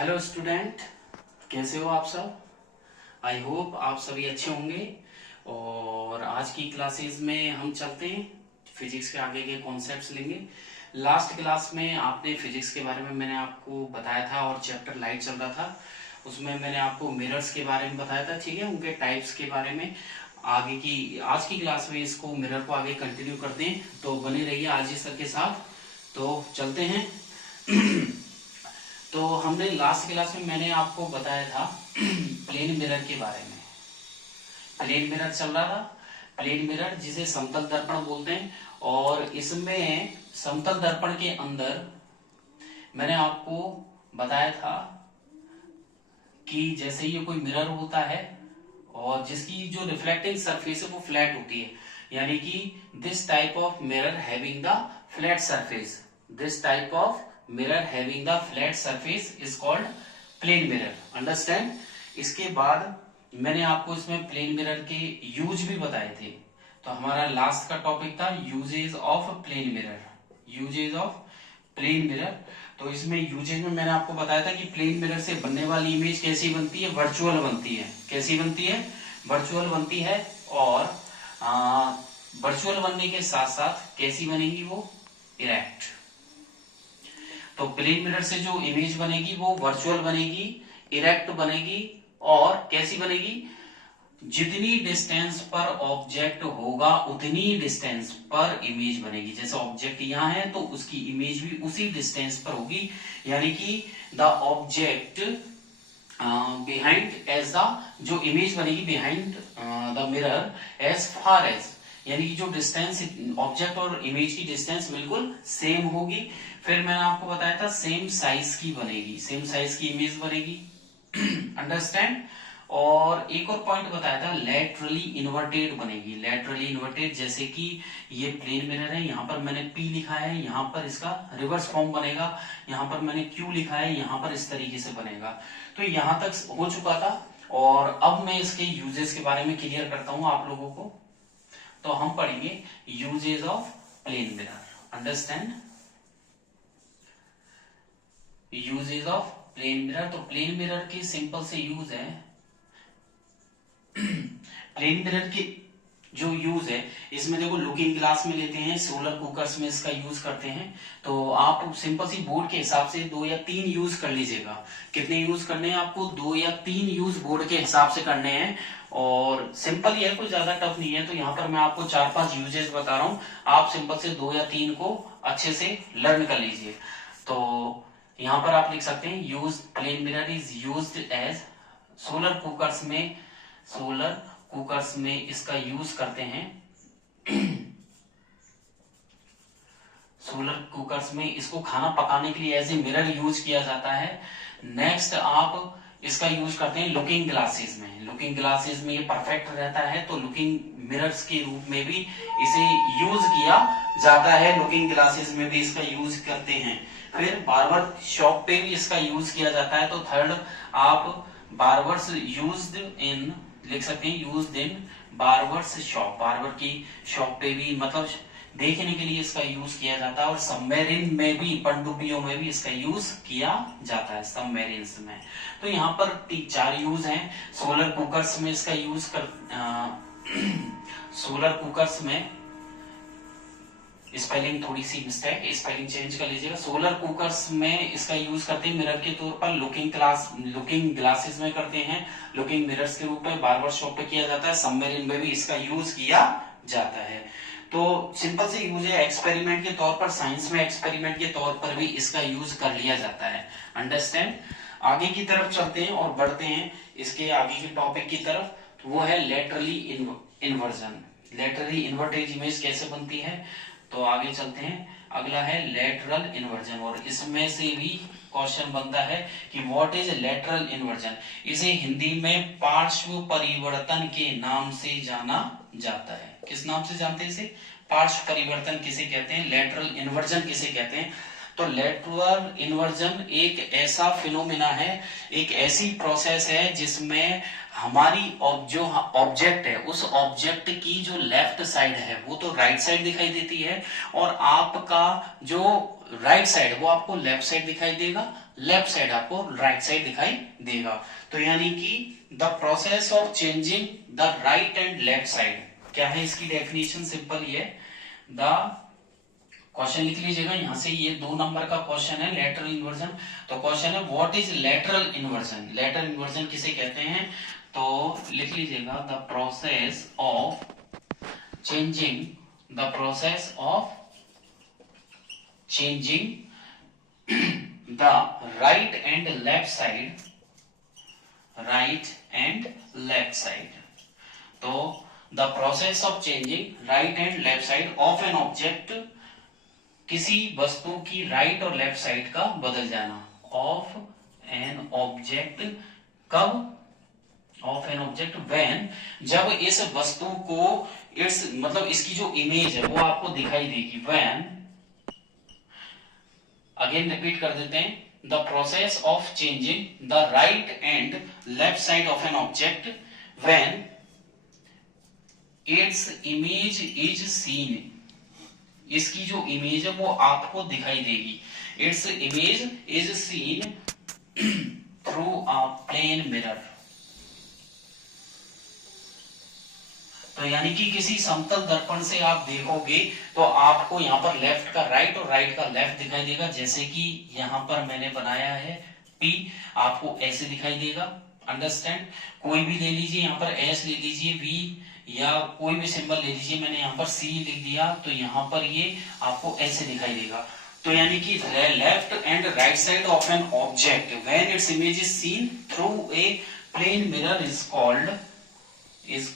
Hello student, कैसे हो आप सब। आई होप आप सभी अच्छे होंगे। और आज की क्लासेस में हम चलते हैं, फिजिक्स के आगे के कॉन्सेप्ट्स लेंगे। लास्ट क्लास में आपने फिजिक्स के बारे में मैंने आपको बताया था और चैप्टर लाइट चल रहा था, उसमें मैंने आपको मिरर्स के बारे में बताया था, ठीक है, उनके टाइप्स के बारे में। आज की क्लास में इसको मिरर को आगे कंटिन्यू करते हैं, तो बने रहिए आज ही सर के साथ। तो चलते हैं। तो हमने लास्ट क्लास में मैंने आपको बताया था प्लेन मिरर के बारे में। प्लेन मिरर चल रहा था, प्लेन मिरर जिसे समतल दर्पण बोलते हैं। और इसमें समतल दर्पण के अंदर मैंने आपको बताया था कि जैसे ये कोई मिरर होता है और जिसकी जो रिफ्लेक्टिंग सरफेस है वो फ्लैट होती है, यानी कि this type of mirror having the flat surface, this type of mirror having the flat surface is called plane mirror. Understand. इसके बाद मैंने आपको इसमें प्लेन मिरर के यूज भी बताए थे। तो हमारा लास्ट का टॉपिक था usages of plane mirror, usages of plane mirror. तो इसमें यूजेज में मैंने आपको बताया था कि प्लेन मिरर से बनने वाली इमेज कैसी बनती है, वर्चुअल बनती है। कैसी बनती है, वर्चुअल बनती है। और वर्चुअल बनने के साथ साथ कैसी बनेगी, वो इरेक्ट। तो प्लेन मिरर से जो इमेज बनेगी वो वर्चुअल बनेगी, इरेक्ट बनेगी। और कैसी बनेगी, जितनी डिस्टेंस पर ऑब्जेक्ट होगा उतनी डिस्टेंस पर इमेज बनेगी। जैसे ऑब्जेक्ट यहां है तो उसकी इमेज भी उसी डिस्टेंस पर होगी, यानी कि the object behind as the, जो इमेज बनेगी behind the mirror as far as, यानी कि जो डिस्टेंस ऑब्जेक्ट और इमेज की डिस्टेंस बिल्कुल सेम होगी। फिर मैंने आपको बताया था सेम साइज की बनेगी, सेम साइज की इमेज बनेगी। अंडरस्टैंड। और एक और पॉइंट बताया था, लेटरली इन्वर्टेड बनेगी। लेटरली इन्वर्टेड, जैसे कि ये प्लेन मिरर है, यहाँ पर मैंने P लिखा है, यहाँ पर इसका रिवर्स फॉर्म बनेगा। यहाँ पर मैंने Q लिखा है, यहाँ पर इस तरीके से बनेगा। तो यहां तक हो चुका था। और अब मैं इसके यूजेस के बारे में क्लियर करता हूं आप लोगों को। तो हम पढ़ेंगे uses of plane mirror. Understand, uses of plane mirror. तो प्लेन मिरर के सिंपल से यूज है, प्लेन मिरर के जो यूज है इसमें देखो, लुकिंग ग्लास में लेते हैं, सोलर कुकर्स में इसका यूज करते हैं। तो आप सिंपल सी बोर्ड के हिसाब से 2 या 3 यूज कर लीजिएगा। कितने यूज करने हैं आपको, 2 या 3 यूज बोर्ड के हिसाब से करने हैं। और सिंपल ही है, कोई ज्यादा टफ नहीं है। तो यहाँ पर मैं आपको 4-5 यूजेस बता रहा हूँ, आप सिंपल से 2 या 3 को अच्छे से लर्न कर लीजिए। तो यहाँ पर आप लिख सकते हैं, use plane mirror is used as, solar cookers में, सोलर कुकर्स में इसका यूज करते हैं। सोलर कुकर्स में इसको खाना पकाने के लिए एज ए मिरर यूज किया जाता है। नेक्स्ट आप इसका यूज करते हैं लुकिंग ग्लासेस में। लुकिंग ग्लासेस में ये परफेक्ट रहता है, तो लुकिंग मिरर्स के रूप में भी इसे यूज किया जाता है। लुकिंग ग्लासेस में भी इसका यूज करते हैं। फिर बार्बर शॉप पे भी इसका यूज किया जाता है। तो थर्ड आप बार्बर्स यूज्ड इन लिख सकते हैं, used in barbers shop, barber की शॉप पे भी मतलब देखने के लिए इसका यूज किया जाता है। और सबमेरिन में भी, पनडुब्बियों में भी इसका यूज किया जाता है, सबमेरिन्स में। तो यहाँ पर 4 यूज हैं। सोलर कुकर्स में इसका यूज कर सोलर कुकर्स में, स्पेलिंग थोड़ी सी मिस्टेक, स्पेलिंग चेंज कर लीजिएगा। सोलर कुकर्स में इसका यूज करते हैं मिरर के तौर पर, लुकिंग ग्लासेस में करते हैं, लुकिंग मिरर्स के रूप में बार्बर शॉप पे किया जाता है, सबमेरिन में भी इसका यूज किया जाता है। तो सिंपल से यूज है एक्सपेरिमेंट के तौर पर, साइंस में एक्सपेरिमेंट के तौर पर भी इसका यूज कर लिया जाता है। अंडरस्टैंड। आगे की तरफ चलते हैं और बढ़ते हैं इसके आगे के टॉपिक की तरफ। तो वो है laterally inversion. Laterally inverted image कैसे बनती है, तो आगे चलते हैं। अगला है लेटरल इन्वर्जन, और इसमें से भी क्वेश्चन बनता है कि व्हाट इज लेटरल इन्वर्जन। इसे हिंदी में पार्श्व परिवर्तन के नाम से जाना जाता है। किस नाम से जानते हैं इसे, पार्श्व परिवर्तन किसे कहते हैं, लेटरल इन्वर्जन किसे कहते हैं। तो लेटरल इन्वर्जन एक ऐसा फिनोमिना है, एक ऐसी प्रोसेस है जिसमें हमारी जो ऑब्जेक्ट है, उस ऑब्जेक्ट की जो लेफ्ट साइड है वो तो राइट साइड दिखाई देती है, और आपका जो राइट साइड वो आपको लेफ्ट साइड दिखाई देगा। लेफ्ट साइड आपको राइट साइड दिखाई देगा। तो यानी कि the process of changing the right and left side, क्या है इसकी डेफिनेशन? सिंपल ये द क्वेश्चन लिख लीजिएगा यहां से, ये 2 नंबर का क्वेश्चन है लेटरल इन्वर्जन। तो क्वेश्चन है what is lateral inversion, lateral inversion किसे कहते हैं? तो लिख लीजिएगा the process of changing, the process of changing the right and left side, right and left side. तो the process of changing right and left side of an object, किसी वस्तु की राइट और लेफ्ट साइड का बदल जाना, of an object, कब? Of an object when, जब इस वस्तु को इट्स मतलब इसकी जो इमेज है वो आपको दिखाई देगी, व्हेन, अगेन रिपीट कर देते हैं, the process of changing the right and left side of an object when its image is seen, इसकी जो इमेज है वो आपको दिखाई देगी, its image is seen through a plane mirror. तो यानी कि किसी समतल दर्पण से आप देखोगे तो आपको यहाँ पर लेफ्ट का राइट और राइट का लेफ्ट दिखाई देगा, जैसे कि यहाँ पर मैंने बनाया है P, आपको ऐसे दिखाई देगा, अंडरस्टैंड? कोई भी ले लीजिए, यहाँ पर S ले लीजिए, V या कोई भी सिंबल ले लीजिए, मैंने यहाँ पर C लिख दिया, तो यहाँ पर ये आपको ऐसे दिखाई देगा। तो यानी कि left and right side of an object when its image is seen through a plane mirror is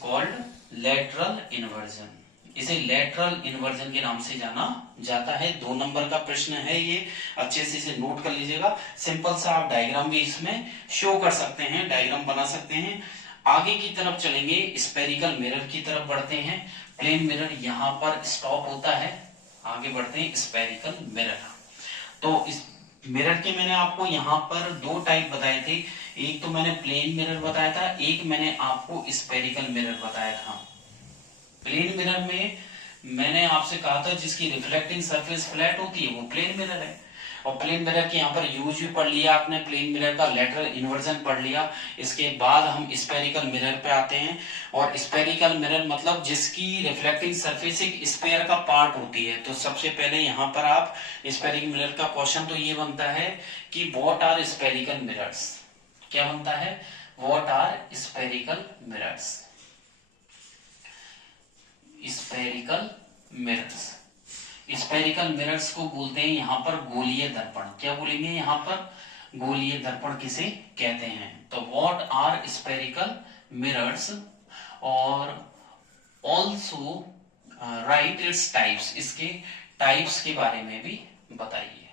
called lateral inversion. इसे लेटरल इन्वर्जन के नाम से जाना जाता है। 2 नंबर का प्रश्न है ये, अच्छे से इसे नोट कर लीजिएगा। सिंपल सा आप डायग्राम भी इसमें शो कर सकते हैं, डायग्राम बना सकते हैं। आगे की तरफ चलेंगे, स्पेरिकल मिरर की तरफ बढ़ते हैं। प्लेन मिरर यहाँ पर स्टॉप होता है, आगे बढ़ते हैं स्पेरिकल मिरर। तो इस मिरर के मैंने आपको यहाँ पर 2 टाइप बताए थे, एक तो मैंने प्लेन मिरर बताया था, एक मैंने आपको स्पेरिकल मिरर बताया था। प्लेन मिरर में मैंने आपसे कहा था जिसकी रिफ्लेक्टिंग सरफेस फ्लैट होती है वो प्लेन मिरर है, और प्लेन मिरर के यहाँ पर यूज भी पढ़ लिया आपने, प्लेन मिरर का लेटरल इन्वर्जन पढ़ लिया। इसके बाद हम स्पेरिकल मिरर पे आते हैं, और स्पेरिकल मिरर मतलब जिसकी रिफ्लेक्टिंग सरफेस एक स्फीयर का पार्ट होती है। तो सबसे पहले यहाँ पर आप स्पेरिकल मिरर का क्वेश्चन तो ये बनता है कि व्हाट आर स्पेरिकल मिरर्स, क्या बनता है? What are spherical mirrors, spherical mirrors. Spherical mirrors को बोलते हैं यहाँ पर गोलीय दर्पण, क्या बोलेंगे यहाँ पर? गोलीय दर्पण किसे कहते हैं? तो व्हाट आर स्पेरिकल मिरर्स, और ऑल्सो राइट इट्स टाइप्स, इसके टाइप्स के बारे में भी बताइए।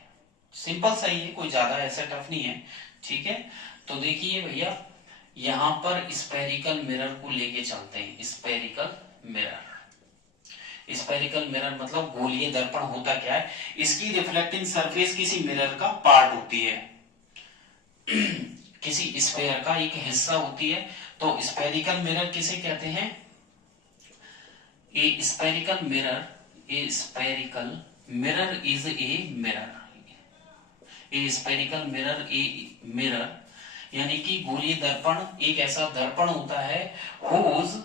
सिंपल सा ही है, कोई ज्यादा ऐसा टफ नहीं है, ठीक है? तो देखिए भैया, यहां पर स्पेरिकल मिरर को लेके चलते हैं। स्पेरिकल मिरर, स्पेरिकल मिरर मतलब गोलीय दर्पण होता क्या है? इसकी रिफ्लेक्टिंग सरफेस किसी मिरर का पार्ट होती है, किसी स्फीयर का एक हिस्सा होती है। तो स्पेरिकल मिरर किसे कहते हैं? ए spherical mirror, A spherical mirror is a mirror, A spherical mirror a mirror, यानी कि गोलीय दर्पण एक ऐसा दर्पण होता है हुज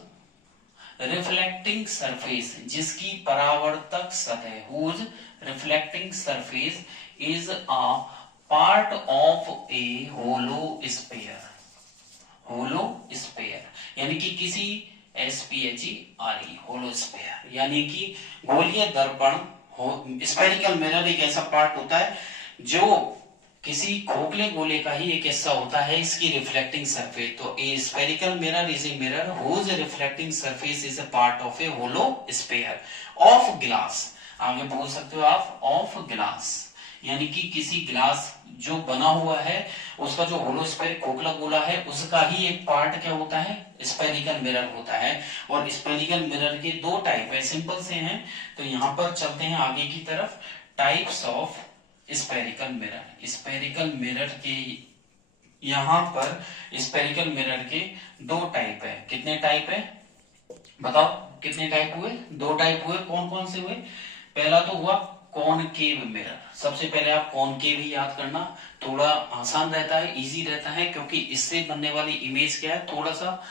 रिफ्लेक्टिंग सरफेस, जिसकी परावर्तक सतह, whose reflecting surface is a part of a hollow sphere, hollow sphere, यानी कि किसी SPHERE होलो स्फीयर, यानी कि गोलीय दर्पण स्पेरिकल मिरर एक ऐसा पार्ट होता है जो किसी खोखले गोले का ही एक हिस्सा होता है, इसकी रिफ्लेक्टिंग सरफेस। तो a spherical mirror is a mirror whose reflecting surface is a part of a hollow sphere of glass, आगे बोल सकते हो आप ऑफ ग्लास, यानी कि किसी ग्लास जो बना हुआ है उसका जो होलो स्फीयर खोखला गोला है उसका ही एक पार्ट क्या होता है? स्पेरिकल मिरर होता है। और स्पेरिकल मिरर के 2 टाइप है, सिंपल से हैं। तो यहाँ पर चलते हैं आगे की तरफ, types of spherical mirror. Spherical mirror के यहां पर स्पेरिकल मिरर के 2 टाइप है। कितने टाइप है बताओ? कितने टाइप हुए? 2 टाइप हुए। कौन कौन से हुए? पहला तो हुआ कॉनकेव मिरर। सबसे पहले आप कॉनकेव ही याद करना, थोड़ा आसान रहता है, इजी रहता है, क्योंकि इससे बनने वाली इमेज क्या है, थोड़ा सा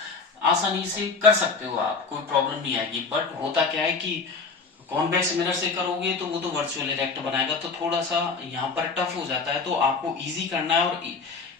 आसानी से कर सकते हो आप, कोई प्रॉब्लम नहीं आएगी। बट होता क्या है कि कॉन्वेक्स मिरर से करोगे तो वो तो वर्चुअल इरेक्ट बनाएगा, तो थोड़ा सा यहाँ पर टफ हो जाता है। तो आपको इजी करना है और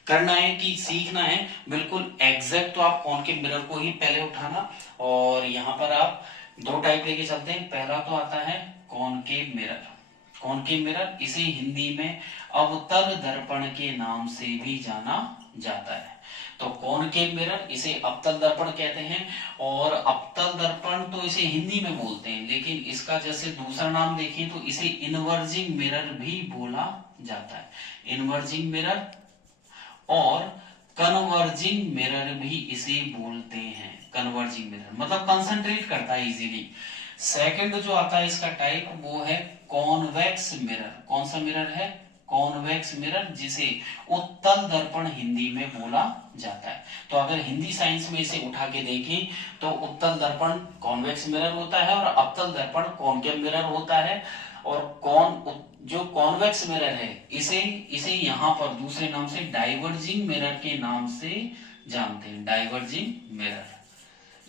करना है कि सीखना है बिल्कुल एग्जैक्ट। तो आप कॉनकेव मिरर को ही पहले उठाना, और यहाँ पर आप दो टाइप लेके चलते हैं। पहला तो आता है कॉनकेव मिरर। कॉनकेव मिरर इसे हिंदी में अवतल दर्पण के नाम से भी जाना जाता है। तो कॉनकेव मिरर इसे अवतल दर्पण कहते हैं, और अवतल दर्पण तो इसे हिंदी में बोलते हैं, लेकिन इसका जैसे दूसरा नाम देखें तो इसे इन्वर्जिंग मिरर भी बोला जाता है। इन्वर्जिंग मिरर और कन्वर्जिंग मिरर भी इसे बोलते हैं। कन्वर्जिंग मिरर मतलब कंसंट्रेट करता है इजीली। सेकंड जो आता है इसका टाइप, वो है कॉन्वेक्स मिरर। कौन सा मिरर है? कॉन्वेक्स मिरर, जिसे उत्तल दर्पण हिंदी में बोला जाता है। तो अगर हिंदी साइंस में इसे उठा के देखें तो उत्तल दर्पण कॉन्वेक्स मिरर होता है और अवतल दर्पण कॉनकेव मिरर होता है। और जो कॉन्वेक्स मिरर है इसे यहाँ पर दूसरे नाम से डाइवर्जिंग मिरर के नाम से जानते हैं। डाइवर्जिंग मिरर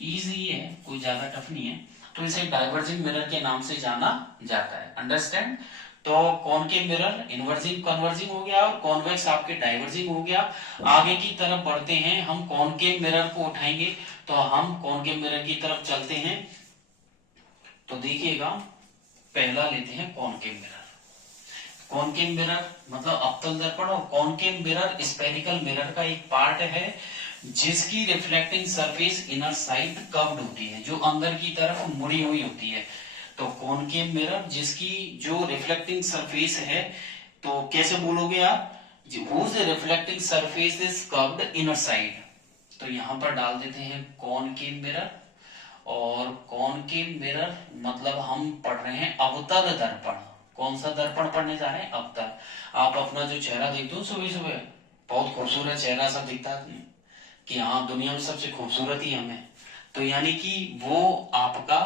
इजी है, कोई ज्यादा टफ नहीं है, तो इसे डाइवर्जिंग मिरर के नाम से जाना जाता है। अंडरस्टैंड? तो कॉनकेव मिरर इन्वर्जिंग कन्वर्जिंग हो गया और कॉन्वेक्स आपके डाइवर्जिंग हो गया। आगे की तरफ बढ़ते हैं, हम कॉनकेव मिरर को उठाएंगे, तो हम कॉनकेव मिरर की तरफ चलते हैं। तो देखिएगा, पहला लेते हैं कॉनकेव मिरर। कॉनकेव मिरर मतलब अवतल दर्पण, और कॉनकेव मिरर स्फेरिकल मिरर का एक पार्ट है जिसकी reflecting surface inner side curved होती है, जो अंदर की तरफ मुड़ी हुई होती है। तो कॉनकेव मिरर जिसकी जो रिफ्लेक्टिंग सरफेस है, तो कैसे बोलोगे आप? whose reflecting surface is curved inner side. तो यहां पर डाल देते हैं कॉनकेव मिरर। और कॉनकेव मिरर मतलब हम पढ़ रहे हैं अवतल दर्पण। कौन सा दर्पण पढ़ने जा रहे हैं? अवतल। आप अपना जो चेहरा देखते हो सुबह सुबह, बहुत खूबसूरत चेहरा सा दिखता है कि हाँ दुनिया में सबसे खूबसूरत ही हमें, तो यानी कि वो आपका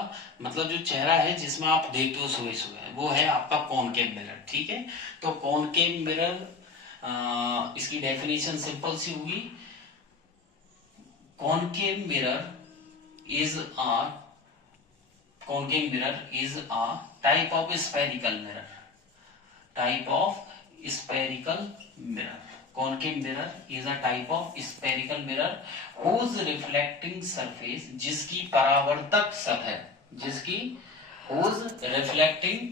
मतलब जो चेहरा है जिसमें आप देखते हो सुबह सुबह, वो है आपका कॉनकेव मिरर। ठीक है, तो कॉनकेव मिरर इसकी डेफिनेशन सिंपल सी होगी। Concave mirror is a concave mirror is a type of spherical mirror. Type of spherical mirror. Concave mirror is a type of spherical mirror whose reflecting surface, जिसकी परावर्तक सतह, जिसकी whose reflecting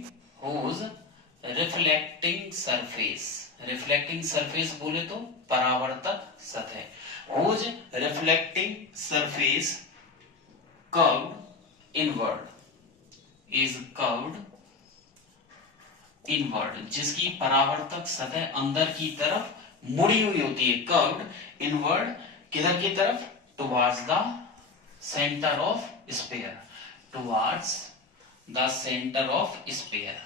surface, reflecting surface बोले तो परावर्तक सतह, whose reflecting surface curved inward is curved inward, जिसकी परावर्तक सतह अंदर की तरफ मुड़ी हुई होती है। कर्व्ड इनवर्ड किधर की तरफ? Towards the centre of sphere, towards the centre of sphere,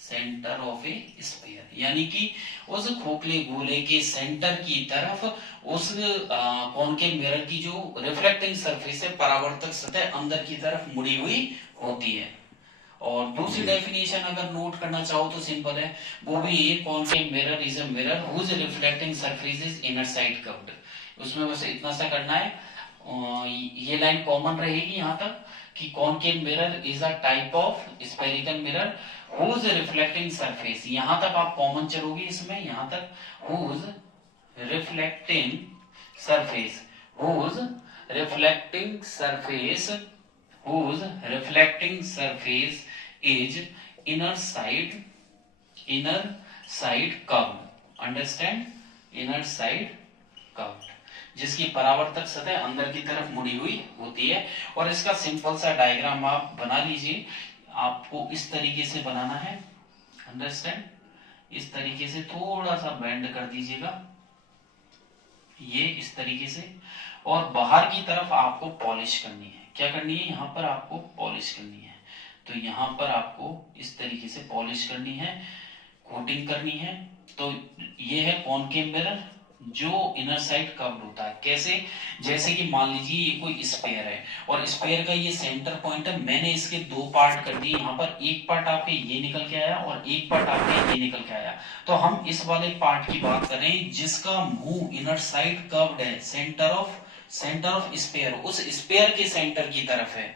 centre of A sphere, यानी कि उस खोखले गोले के सेंटर की तरफ उस कॉनकेव मिरर की जो रिफ्लेक्टिंग सरफेस है, परावर्तक सतह अंदर की तरफ मुड़ी हुई होती है। और दूसरी डेफिनेशन अगर नोट करना चाहो तो सिंपल है, वो भी ये concave mirror is a mirror whose reflecting surface is inner side curved. उसमें बस इतना सा करना है, ये लाइन कॉमन रहेगी यहाँ तक कि concave mirror is a type of spherical mirror whose reflecting surface, यहां तक आप कॉमन चलोगे इसमें, यहां तक whose reflecting surface, whose reflecting surface, whose reflecting surface is inner side curved. Understand? inner side curved, जिसकी परावर्तक सतह अंदर की तरफ मुड़ी हुई होती है। और इसका सिंपल सा डायग्राम आप बना लीजिए, आपको इस तरीके से बनाना है। अंडरस्टैंड? इस तरीके से थोड़ा सा बेंड कर दीजिएगा, ये इस तरीके से, और बाहर की तरफ आपको पॉलिश करनी है। क्या करनी है? यहाँ पर आपको पॉलिश करनी है। तो यहाँ पर आपको इस तरीके से पॉलिश करनी है, कोटिंग करनी है। तो ये है कॉनकेव मिरर, जो इनर साइड कर्व्ड होता है। कैसे? जैसे कि मान लीजिए ये कोई स्फीयर है और स्फीयर का ये सेंटर पॉइंट है, मैंने इसके दो पार्ट कर दिए, यहाँ पर एक पार्ट आपके ये निकल के आया और एक पार्ट आपके ये निकल के आया। तो हम इस वाले पार्ट की बात कर रहे हैं जिसका मुंह इनर साइड कर्व्ड है, सेंटर ऑफ स्फीयर उस स्फीयर के सेंटर की तरफ है।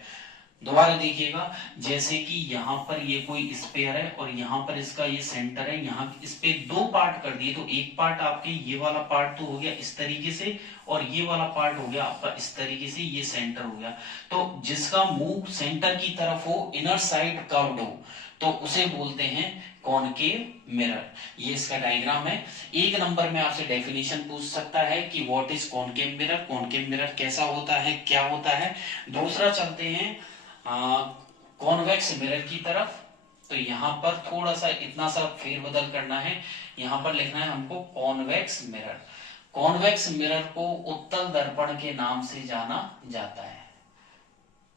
दोबारा देखिएगा, जैसे कि यहाँ पर ये कोई स्फीयर है और यहाँ पर इसका ये सेंटर है, यहाँ इस पे दो पार्ट कर दिए, तो एक पार्ट आपके ये वाला पार्ट तो हो गया इस तरीके से और ये वाला पार्ट हो गया आपका इस तरीके से, ये सेंटर हो गया। तो जिसका मुंह सेंटर की तरफ हो, इनर साइड कर्व्ड हो, तो उसे बोलते हैं कॉनकेव मिरर। ये इसका डायग्राम है। एक नंबर में आपसे डेफिनेशन पूछ सकता है कि what is concave mirror, concave mirror कैसा होता है, क्या होता है। दूसरा चलते हैं कॉन्वेक्स मिरर की तरफ। तो यहां पर थोड़ा सा इतना सा फेरबदल करना है, यहां पर लिखना है हमको कॉन्वेक्स मिरर। कॉन्वेक्स मिरर को उत्तल दर्पण के नाम से जाना जाता है।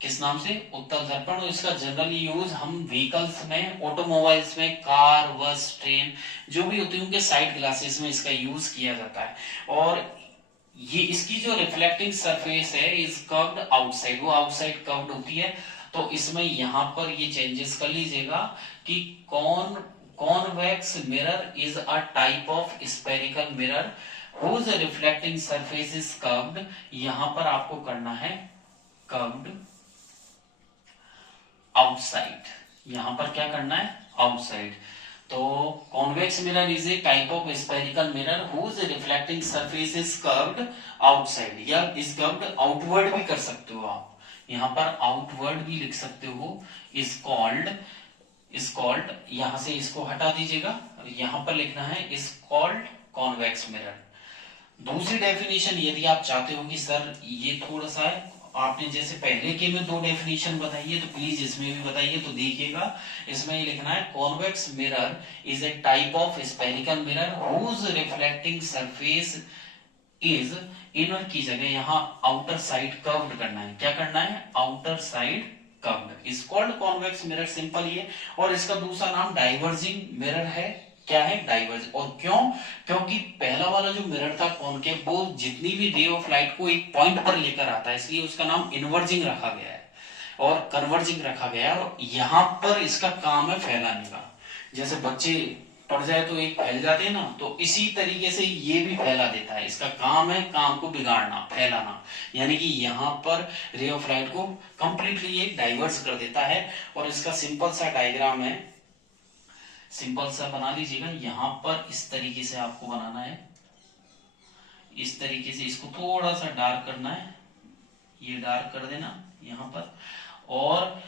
किस नाम से? उत्तल दर्पण। और इसका जनरली यूज हम व्हीकल्स में, ऑटोमोबाइल्स में, कार, बस, ट्रेन जो भी होती है उनके साइड ग्लासेस में इसका यूज किया जाता है। और ये इसकी जो रिफ्लेक्टिंग सरफेस है इज कर्व्ड आउटसाइड, वो आउटसाइड कर्व्ड होती है। तो इसमें यहां पर ये चेंजेस कर लीजिएगा कि convex mirror is a type of spherical mirror whose reflecting surface is curved. यहां पर आपको करना है कर्व्ड आउटसाइड। यहां पर क्या करना है? आउटसाइड। तो convex mirror is a type of spherical mirror whose reflecting surface is curved outside, या इज कर्व्ड आउटवर्ड भी कर सकते हो आप, यहां पर आउटवर्ड भी लिख सकते हो। इज कॉल्ड यहां से इसको हटा दीजिएगा, यहां पर लिखना है इज कॉल्ड कॉन्वेक्स मिरर। दूसरी डेफिनेशन यदि आप चाहते हो कि सर ये थोड़ा सा है, आपने जैसे पहले के में दो डेफिनेशन बताई है तो प्लीज इसमें भी बताइए। तो देखिएगा, इसमें ये लिखना है convex mirror is a type of spherical mirror whose reflecting surface is, inner की जगह यहाँ आउटर साइड कर्व्ड करना है। क्या करना है? Outer side curved is called convex mirror. Simple ये। और इसका दूसरा नाम डाइवर्जिंग मिरर है। क्या है? डाइवर्ज। और क्यों? क्योंकि पहला वाला जो मिरर था कॉनकेव, वो जितनी भी रे ऑफ लाइट को एक पॉइंट पर लेकर आता है, इसलिए उसका नाम इनवर्जिंग रखा गया है और कन्वर्जिंग रखा गया है। और यहां पर इसका काम है फैलाने का। जैसे बच्चे पड़ जाए तो एक फैल जाते हैं ना, तो इसी तरीके से ये भी फैला देता है। इसका काम है काम को बिगाड़ना, फैलाना। यानी कि यहाँ पर रे ऑफ लाइट को कंप्लीटली ये डाइवर्स कर देता है। और इसका सिंपल सा डायग्राम है, सिंपल सा बना लीजिएगा। यहां पर इस तरीके से आपको बनाना है, इस तरीके से इसको थोड़ा सा डार्क करना है, ये डार्क कर देना यहां पर। और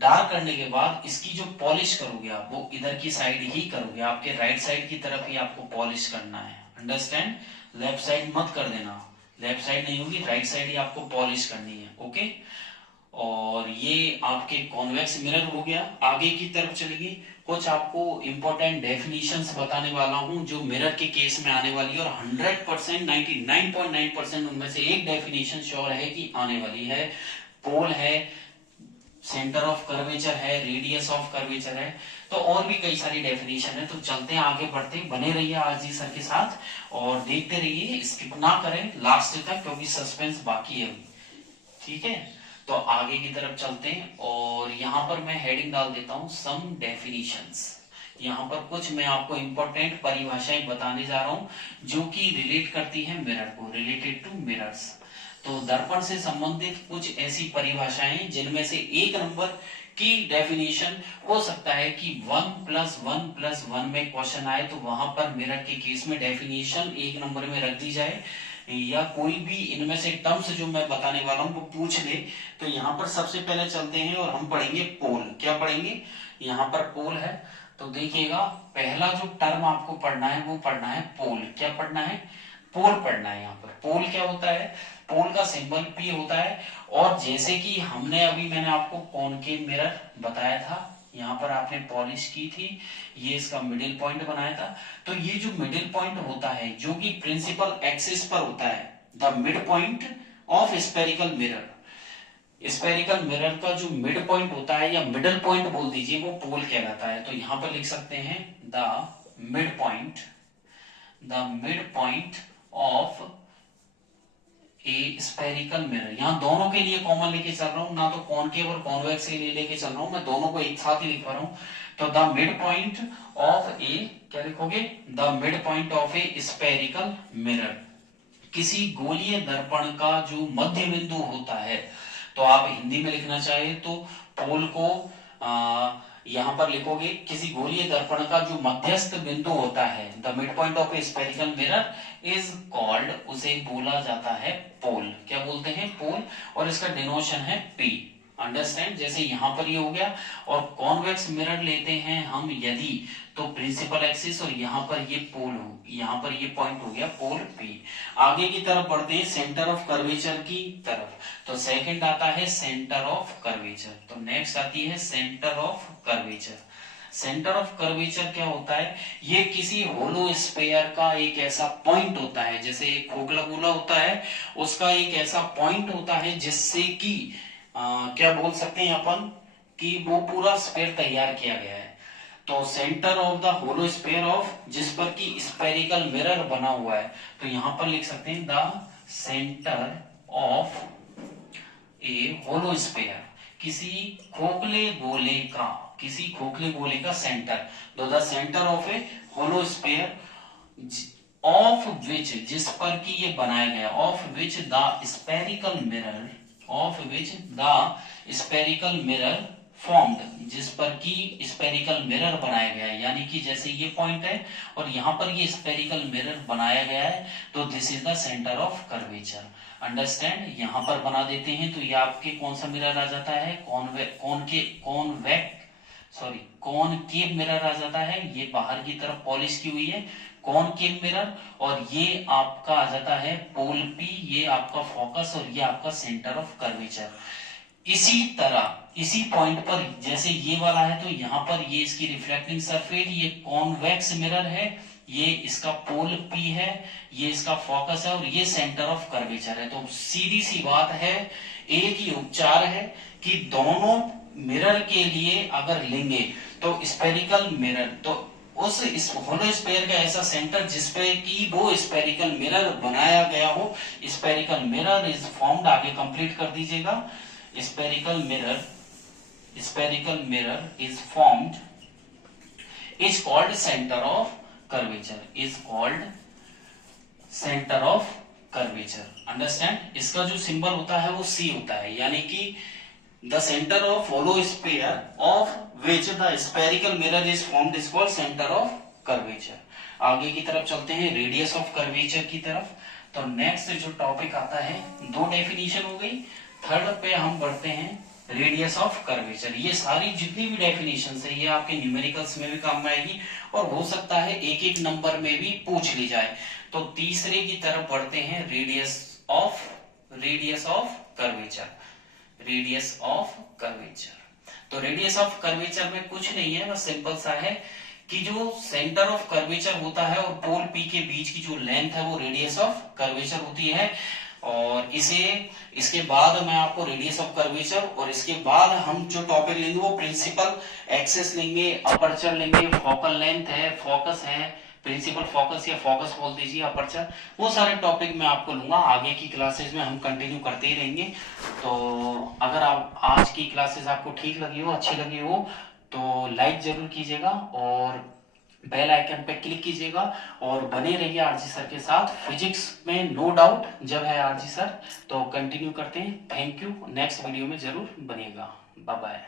डार्क करने के बाद इसकी जो पॉलिश करोगे आप, वो इधर की साइड ही करोगे, आपके राइट साइड की तरफ ही आपको पॉलिश करना है। अंडरस्टैंड? लेफ्ट साइड मत कर देना, लेफ्ट साइड नहीं होगी, राइट साइड ही आपको पॉलिश करनी है। ओके। और ये आपके कॉन्वेक्स मिरर हो गया। आगे की तरफ चलेंगे, कुछ आपको इंपॉर्टेंट डेफिनेशंस बताने वाला हूं जो मिरर के केस में आने वाली है। और 100% 99.9% उनमें से एक डेफिनेशन श्योर है कि आने वाली है। पोल है, सेंटर ऑफ कर्वेचर है, रेडियस ऑफ कर्वेचर है, तो और भी कई सारी डेफिनेशन है। तो चलते हैं आगे बढ़ते, बने रहिए आरजी सर के साथ और देखते रहिए, स्किप ना करें लास्ट तक क्योंकि सस्पेंस बाकी है अभी। ठीक है, तो आगे की तरफ चलते हैं। और यहां पर मैं हेडिंग डाल देता हूं सम डेफिनेशंस। यहां पर कुछ मैं आपको इंपॉर्टेंट परिभाषाएं बताने जा रहा हूं जो कि रिलेट करती हैं मिरर को, रिलेटेड टू मिरर्स। तो दर्पण से संबंधित कुछ ऐसी परिभाषाएं जिनमें से एक नंबर की डेफिनेशन हो सकता है कि 1+1+1 में क्वेश्चन आए, तो वहां पर मिरर के केस में डेफिनेशन एक नंबर में रख दी जाए, या कोई भी इनमें से टर्म्स जो मैं बताने वाला हूं वो पूछ ले। तो यहाँ पर सबसे पहले चलते हैं और हम पढ़ेंगे पोल। क्या पढ़ेंगे? यहाँ पर पोल है। तो देखिएगा, पहला जो टर्म आपको पढ़ना है वो पढ़ना है पोल। क्या पढ़ना है? पोल पढ़ना है। यहाँ पर पोल क्या होता है? पोल का सिंबल पी होता है। और जैसे कि हमने अभी, मैंने आपको कॉनकेव मिरर बताया था, यहाँ पर आपने पॉलिश की थी, ये इसका मिडिल पॉइंट बनाया था। तो ये जो मिडिल पॉइंट होता है जो कि प्रिंसिपल एक्सिस पर होता है, the mid point of spherical mirror, spherical mirror का जो मिड पॉइंट होता है या मिडिल पॉइंट बोल दीजिए, वो पोल कहलाता है। तो यहां पर लिख सकते हैं the mid point of A spherical mirror. यहां दोनों के लिए कॉमन लेके चल रहा हूं, ना तो कॉनकेव और कॉन्वेक्स के लिए लेके चल रहा हूं, मैं दोनों को एक साथ ही लिख रहा हूं। तो द मिड पॉइंट ऑफ ए, क्या लिखोगे, the mid point of A spherical mirror, किसी गोलीय दर्पण का जो मध्य बिंदु होता है। तो आप हिंदी में लिखना चाहे तो पोल को यहां पर लिखोगे, किसी गोलीय दर्पण का जो मध्यस्थ बिंदु होता है, the mid point of A spherical mirror is called, उसे बोला जाता है पोल। क्या बोलते हैं, पोल। और इसका डिनोशन है पी। अंडरस्टैंड, जैसे यहां पर ये हो गया। और कॉन्वेक्स मिरर लेते हैं हम यदि, तो प्रिंसिपल एक्सिस, और यहां पर ये पोल हो, यहां पर ये पॉइंट हो गया पोल पी। आगे की तरफ बढ़ते हैं सेंटर ऑफ कर्वेचर की तरफ। तो सेकंड आता है सेंटर ऑफ कर्वेचर। तो नेक्स्ट आती है centre of curvature. Centre of curvature क्या होता है, ये किसी होलो स्फीयर का एक ऐसा पॉइंट होता है, जैसे एक खोखला गोला होता है, उसका एक ऐसा पॉइंट होता है जिससे कि क्या बोल सकते हैं अपन, कि वो पूरा स्फीयर तैयार किया गया है। तो centre of the hollow sphere of, जिस पर की स्फेरिकल मिरर बना हुआ है, तो यहां पर लिख सकते हैं the centre of a hollow sphere, किसी खोखले गोले का, किसी खोखले गोले का सेंटर। तो the centre of a hollow sphere of which, जिस पर की ये बनाया गया, of which the spherical mirror, of which the spherical mirror formed, जिस पर की स्फेरिकल मिरर बनाया गया है। यानी कि जैसे ये पॉइंट है और यहां पर ये स्फेरिकल मिरर बनाया गया है, तो this is the centre of curvature. Understand, यहां पर बना देते हैं तो ये आपके कौन सा मिरर आ जाता है, कॉनकेव मिरर आ जाता है। ये बाहर की तरफ पॉलिश की हुई है कॉनकेव मिरर, और ये आपका आ जाता है पोल पी, ये आपका फोकस और ये आपका सेंटर ऑफ कर्वेचर। इसी तरह इसी पॉइंट पर जैसे ये वाला है, तो यहां पर ये इसकी रिफ्लेक्टिंग सरफेस, ये कॉन्वेक्स मिरर है, ये इसका पोल पी है, ये इसका फोकस है, और ये सेंटर ऑफ कर्वेचर है। तो सीधी सी बात है, एक ही उपचार है कि दोनों मिरर के लिए अगर लेंगे तो स्पेरिकल मिरर, तो उस होलो स्फीयर का ऐसा सेंटर जिसपे कि वो स्पेरिकल मिरर बनाया गया हो, स्पेरिकल मिरर इज फॉर्म्ड। आगे कंप्लीट कर दीजिएगा, spherical mirror is formed, is called center of curvature, is called center of curvature। Understand, इसका जो सिंबल होता है वो C होता है, यानी कि the center of hollow sphere of which the spherical mirror is formed is called center of curvature। आगे की तरफ चलते हैं रेडियस ऑफ कर्वेचर की तरफ। तो नेक्स्ट जो टॉपिक आता है, दो डेफिनेशन हो गई, थर्ड पे हम बढ़ते हैं रेडियस ऑफ कर्वेचर। ये सारी जितनी भी डेफिनेशन है ये आपके न्यूमेरिकल्स में भी काम आएगी, और हो सकता है एक एक नंबर में भी पूछ ली जाए। तो तीसरे की तरफ बढ़ते हैं radius of curvature, radius of curvature. तो रेडियस ऑफ कर्वेचर में कुछ नहीं है, बस सिंपल सा है कि जो सेंटर ऑफ कर्वेचर होता है और पोल पी के बीच की जो लेंथ है वो रेडियस ऑफ कर्वेचर होती है। और इसके बाद मैं आपको रेडियस ऑफ कर्वेचर, और इसके बाद हम जो टॉपिक लेंगे वो प्रिंसिपल एक्सिस लेंगे, अपर्चर लेंगे, फोकल लेंथ है, फोकस है, प्रिंसिपल फोकस या फोकस बोल दीजिए, अपर्चर, वो सारे टॉपिक मैं आपको लूंगा। आगे की क्लासेस में हम कंटिन्यू करते ही रहेंगे। तो अगर आप आज की क्लासेस आपको ठीक लगी हो, अच्छी लगी हो, तो लाइक जरूर कीजिएगा और बेल आइकन पे क्लिक कीजिएगा, और बने रहिए आरजी सर के साथ। फिजिक्स में नो डाउट जब है आरजी सर, तो कंटिन्यू करते हैं। थैंक यू, नेक्स्ट वीडियो में जरूर बनिएगा। Bye bye.